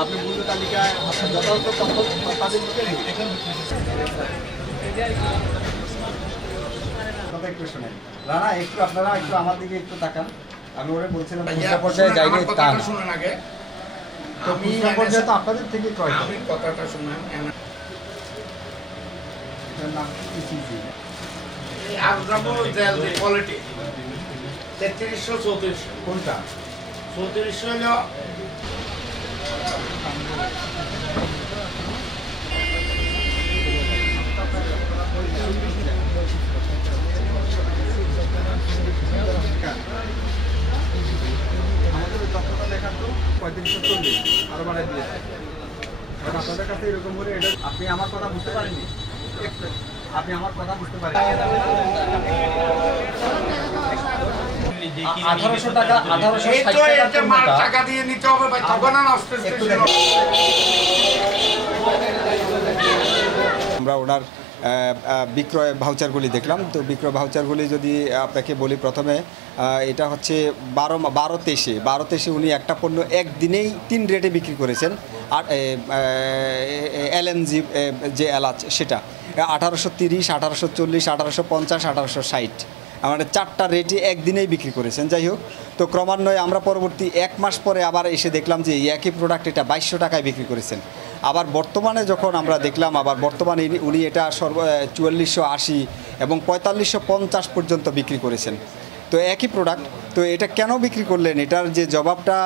আপনি মূল্য তালিকায় যথাযথ তথ্য তাদের দিকে কথা একটু শোনেন। রানা একটু আপনারা একটু আমার দিকে একটু তাকান। আমি ওরে বলছিলাম পর্যায়ে যাইনি তা শুনুন আগে। তো খুচরা পর্যায়ে তো আপনাদের থেকে ক্রয় করে। কথাটা শুনুন। এটার নাম ইসিজি। এই আরজাবো জেল দি কোয়ালিটি 3300 3400 কোনটা 3400 হলো আমাদের তথ্যটা দেখার তো 3540 আরো বাড়াই দিয়েছে। কারণ আপনাদের কাছে এরকম করে এটা আপনি আমার কথা বুঝতে পারেননি। আপনি আমার কথা বুঝতে পারেন 1800 টাকা 1860 টাকা দিয়ে নিতে হবে ভাই তখন না আমরা ওনার বিক্রয় ভাউচারগুলি দেখলাম। তো বিক্রয় ভাউচারগুলি যদি আপনাকে বলি, প্রথমে এটা হচ্ছে 12-23 উনি একটা পণ্য একদিনেই 3 রেটে বিক্রি করেছেন। আর এলএনজি যে এলাচ সেটা 1830, 1840, 1850, 1860 আমাদের 4টা রেটে একদিনেই বিক্রি করেছেন। যাই হোক, তো ক্রমান্বয়ে আমরা পরবর্তী 1 মাস পরে আবার এসে দেখলাম যে একই প্রোডাক্ট এটা 2200 টাকায় বিক্রি করেছেন। আবার বর্তমানে যখন আমরা দেখলাম, আবার বর্তমানে উনি এটা 4480 এবং 4550 পর্যন্ত বিক্রি করেছেন। তো একই প্রোডাক্ট, তো এটা কেন বিক্রি করলেন, এটার যে জবাবটা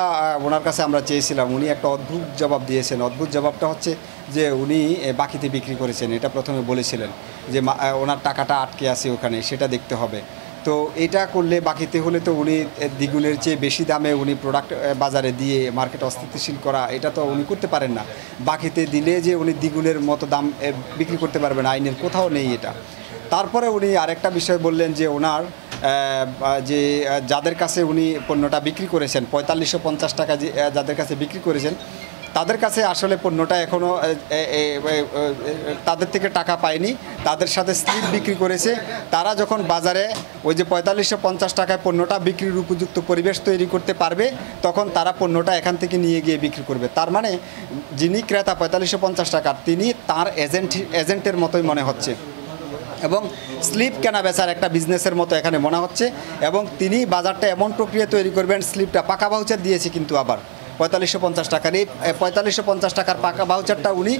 ওনার কাছে আমরা চেয়েছিলাম, উনি একটা অদ্ভুত জবাব দিয়েছেন। অদ্ভুত জবাবটা হচ্ছে যে উনি বাকিতে বিক্রি করেছেন। এটা প্রথমে বলেছিলেন যে ওনার টাকাটা আটকে আছে ওখানে, সেটা দেখতে হবে। তো এটা করলে বাকিতে হলে তো উনি দ্বিগুণের চেয়ে বেশি দামে উনি প্রোডাক্ট বাজারে দিয়ে মার্কেট অস্থিতিশীল করা, এটা তো উনি করতে পারেন না। বাকিতে দিলে যে উনি দ্বিগুণের মতো দাম বিক্রি করতে পারবেন, আইনের কোথাও নেই এটা। তারপরে উনি আরেকটা বিষয় বললেন যে ওনার যে যাদের কাছে উনি পণ্যটা বিক্রি করেছেন 4550 টাকা যাদের কাছে বিক্রি করেছেন, তাদের কাছে আসলে পণ্যটা এখনও তাদের থেকে টাকা পায়নি। তাদের সাথে স্লিপ বিক্রি করেছে। তারা যখন বাজারে ওই যে 4550 টাকায় পণ্যটা বিক্রির উপযুক্ত পরিবেশ তৈরি করতে পারবে, তখন তারা পণ্যটা এখান থেকে নিয়ে গিয়ে বিক্রি করবে। তার মানে যিনি ক্রেতা 4550 টাকার, তিনি তার এজেন্টের মতোই মনে হচ্ছে এবং স্লিপ কেনা বেচার একটা বিজনেসের মতো এখানে মনে হচ্ছে। এবং তিনি বাজারটা এমন প্রক্রিয়া তৈরি করবেন, স্লিপটা পাকা ভাউচার দিয়েছে কিন্তু আবার 4550 টাকার। এই 4550 টাকার পাকা ভাউচারটা উনি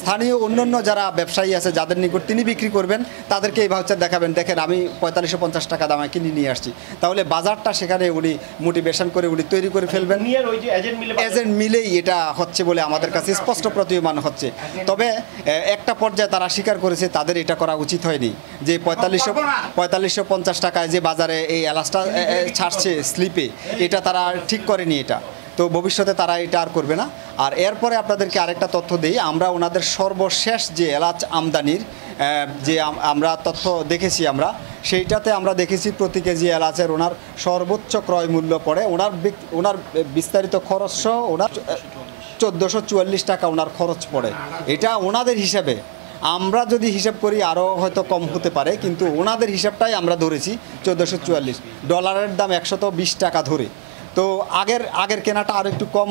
স্থানীয় অন্যান্য যারা ব্যবসায়ী আছে যাদের নিকট তিনি বিক্রি করবেন, তাদেরকে এই ভাউচার দেখাবেন, দেখেন আমি 4550 টাকা দামে কিনে নিয়ে আসছি। তাহলে বাজারটা সেখানে উনি মোটিভেশন করে উনি তৈরি করে ফেলবেন। এজেন্ট মিলেই এটা হচ্ছে বলে আমাদের কাছে স্পষ্ট প্রতীয়মান হচ্ছে। তবে একটা পর্যায়ে তারা স্বীকার করেছে তাদের এটা করা উচিত হয়নি, যে 4550 টাকায় যে বাজারে এই এলাচটা ছাড়ছে স্লিপে, এটা তারা ঠিক করেনি এটা। তো ভবিষ্যতে তারা এটা আর করবে না। আর এরপরে আপনাদেরকে আরেকটা তথ্য দিই, আমরা ওনাদের সর্বশেষ যে এলাচ আমদানির যে আমরা তথ্য দেখেছি, আমরা সেইটাতে আমরা দেখেছি প্রতি কেজি এলাচের ওনার সর্বোচ্চ ক্রয় মূল্য পড়ে ওনার বিস্তারিত খরচ সহ ওনার 1444 টাকা ওনার খরচ পড়ে। এটা ওনাদের হিসাবে। আমরা যদি হিসাব করি আরও হয়তো কম হতে পারে, কিন্তু ওনাদের হিসাবটাই আমরা ধরেছি 1444। ডলারের দাম 120 টাকা ধরে। তো আগের কেনাটা আরও একটু কম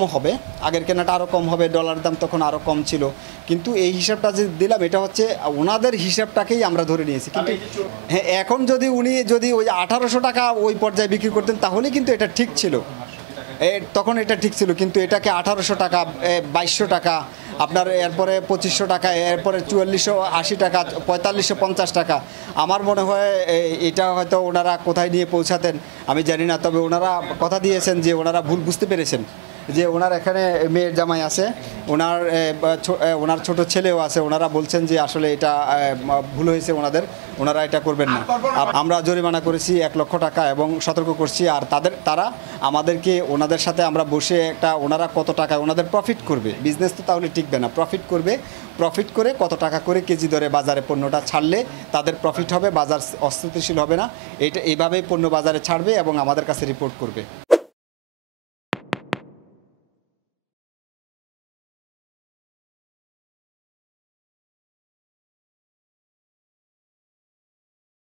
হবে, ডলারের দাম তখন আরও কম ছিল। কিন্তু এই হিসাবটা যে দিলাম, এটা হচ্ছে ওনাদের হিসাবটাকেই আমরা ধরে নিয়েছি। কিন্তু হ্যাঁ, এখন যদি উনি ওই 1800 টাকা ওই পর্যায়ে বিক্রি করতেন, তাহলে কিন্তু এটা ঠিক ছিল, তখন এটা ঠিক ছিল। কিন্তু এটাকে 1800 টাকা, 2200 টাকা, আপনার এরপরে 2500 টাকা, এরপরে 4480 টাকা, 4550 টাকা, আমার মনে হয় এটা হয়তো ওনারা কোথায় নিয়ে পৌঁছাতেন আমি জানি না। তবে ওনারা কথা দিয়েছেন যে ওনারা ভুল বুঝতে পেরেছেন, যে ওনার এখানে মেয়ের জামাই আছে, ওনার ছোট ছেলেও আছে। ওনারা বলছেন যে আসলে এটা ভুল হয়েছে ওনারা এটা করবেন না। আমরা জরিমানা করেছি 1 লক্ষ টাকা এবং সতর্ক করছি। আর তারা আমাদেরকে ওনাদের সাথে আমরা বসে ওনারা কত টাকা ওনাদের প্রফিট করবে, বিজনেস তো তাহলে টিকবে না, প্রফিট করে কত টাকা করে কেজি দরে বাজারে পণ্যটা ছাড়লে তাদের প্রফিট হবে, বাজার অস্থিতিশীল হবে না, এইভাবেই পণ্য বাজারে ছাড়বে এবং আমাদের কাছে রিপোর্ট করবে।